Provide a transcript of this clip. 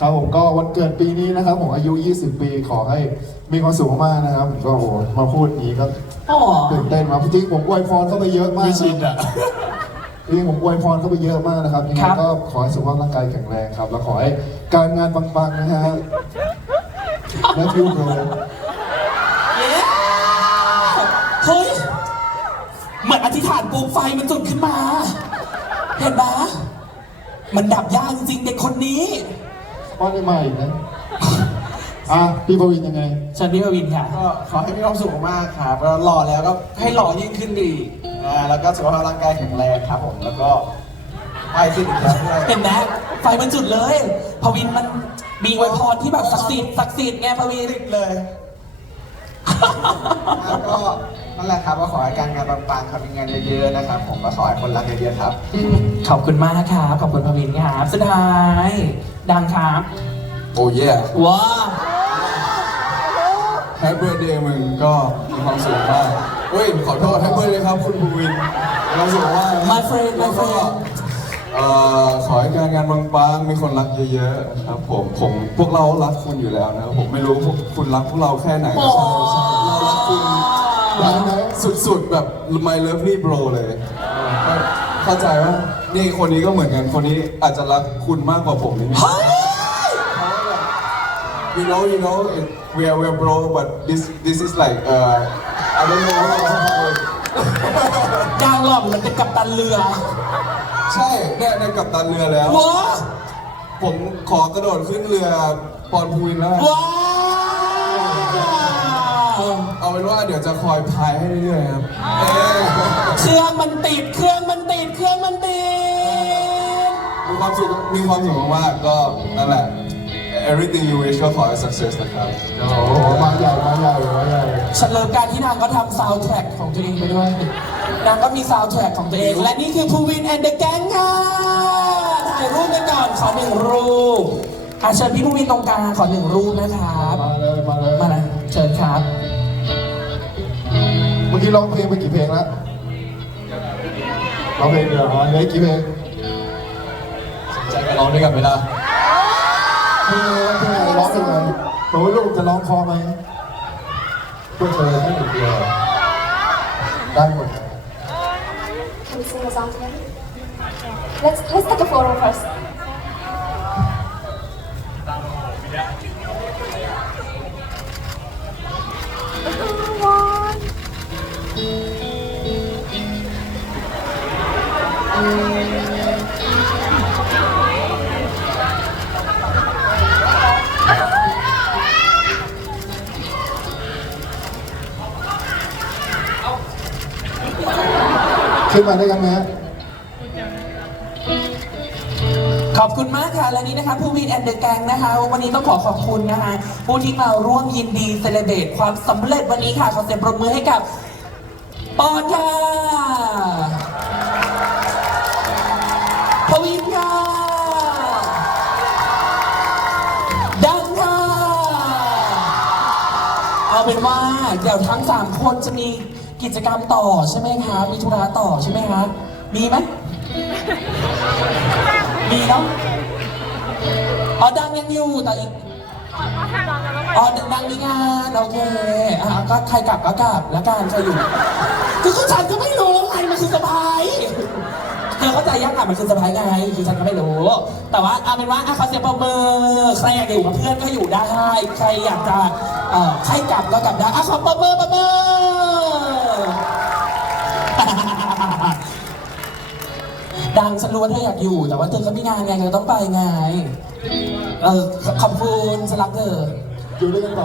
ครับผมก็วันเกิดปีนี้นะครับผมอายุ 20 ปีขอให้มีความสุขมากๆนะครับผมก็โอ้โหมาพูดอย่างนี้ก็อ๋อตื่นเต้นมากจริงๆผมอวยพรเข้าไปเยอะมากไม่ชินอะ จริงๆผมอวยพรเข้าไปเยอะมากนะครับยังไงครับ ก็ขอให้สุขภาพร่างกายแข็งแรงครับ แล้วขอให้การงานปังๆนะฮะและฟิวโกเย้เฮ้ยเหมือนอธิษฐานปลูกไฟมันจุดขึ้นมา เห็นปะมันดับยากจริงๆเด็กคนนี้ ป้อนได้มาอีกนะอะพี่ปวินยังไงเชิญพี่พวินค่ะ ก็ขอให้มีความสุขมากๆครับแล้วหล่อแล้วก็ให้หล่อยิ่งขึ้นดีอ่าแล้วก็สุขภาพร่างกายแข็งแรงครับผมแล้วก็ไปขึ้นอีกแล้วด้วยเห็นไหมไฟมันจุดเลย พวินมันมีไวยพรที่แบบศักดิ์สิทธิ์ศักดิ์สิทธิ์ไงพวิน ติดเลย แล้วก็นั่นแหละครับก็ขอให้การงานปังๆครับมีงานเยอะๆนะครับ ผมก็ขอให้คนรักเยอะๆครับ ขอบคุณมากครับ ขอบคุณพวินครับสุดท้าย ดังครับโอ้เย่ว้าแฮปปี้เดย์มึงก็มีความสุขมากเฮ้ยขอโทษแฮปปี้เลยครับคุณภูวินมีความสุขมากนะ My friend, my แล้วก็ friend เอ่อ ขอให้การงานปังๆมีคนรักเยอะๆนะครับผมผมพวกเรารักคุณอยู่แล้วนะครับผมไม่รู้พวกคุณรักพวกเราแค่ไหนโอ้ใช่ใช่เรารักคุณแบบสุดๆแบบ my lovely bro เลยก็เข้าใจว่านี่คนนี้ก็เหมือนกันคนนี้อาจจะรักคุณมากกว่าผมนิดนึงเฮ้ย You know, you know, it- we are we're bro, but this this is like uh, I don't know. ดางหล่อมมันเป็นกัปตันเรือ ใช่เนี่ยในกับตันเรือแล้ว ว้าผมขอกระโดดขึ้นเรือปอนพูวินแล้วกันว้าเอาเป็นว่าเดี๋ยวจะคอยพายให้เรื่อยๆครับเอ้ยเครื่องมันติด เครื่องมันติด เครื่องมันติด มีความสุขมีความสุขมากๆก็นั่นแหละ everything you wish ก็ขอให้ success นะครับโอ้โหมาใหญ่มาใหญ่มาใหญ่ฉันเลิฟการที่นางก็ทำซาวด์แทร็กของตัวเองไปด้วย นางก็มีซาวด์แทร็กของตัวเอง และนี่คือภูวินแอนเดอะแก๊งค่ะถ่ายรูปไปก่อนขอหนึ่งรูปอาเชิญพี่ภูวินตรงกลางขอหนึ่งรูปนะครับ มาเลยมาเลยมานะเชิญครับ เมื่อกี้ร้องเพลงไปกี่เพลงแล้วร้องเพลงเดียวอ๋อเหลืออีกกี่เพลง ใจไปร้องด้วยกันไหมล่ะ เพลงอะไรเพลงอะไรร้องเพลงอะไรโอ้ยลูกจะร้องคอไหมเพื่อเธอแค่หนึ่งเดียวได้หมด Can we sing a song together? Let's let's take a photo first. ขึ้นมาด้วยกันไหมฮะขอบคุณมากค่ะและนี่นะคะผู้วินแอนเดอร์แกงนะคะ วันนี้ต้องขอขอบคุณนะคะผู้ที่มาร่วมยินดีเซเลเบตความสำเร็จวันนี้ค่ะขอเสียงปรบมือให้กับปอนค่ะพวินค่ะดังค่ะ เอาเป็นว่าเดี๋ยวทั้งสามคนจะมี กิจกรรมต่อใช่ไหมคะ มีธุระต่อใช่ไหมคะ มีไหม มีเนาะอ๋อดังยังอยู่แต่อีกอ๋อดังมีงานโอเคอะก็ใครกลับก็กลับแล้วกันใครอยู่คือก็ฉันก็ไม่รู้ไงมันคือสบายเธอเข้าใจยังอะมันคือสบายไงคือฉันก็ไม่รู้ แต่ว่าเอาเป็นว่าอะขอเสียงปรบมือใครอยากอยู่กับเพื่อนก็อยู่ได้ใครอยากจะเอ่อใครกลับก็กลับได้อะขอปรบมือปรบมือ ดังฉันรู้ว่าเธออยากอยู่ แต่ว่าเธอก็มีงานไงเธอต้องไปไง เออขอบคุณสลักเธอ อยู่ด้วยกันก่อน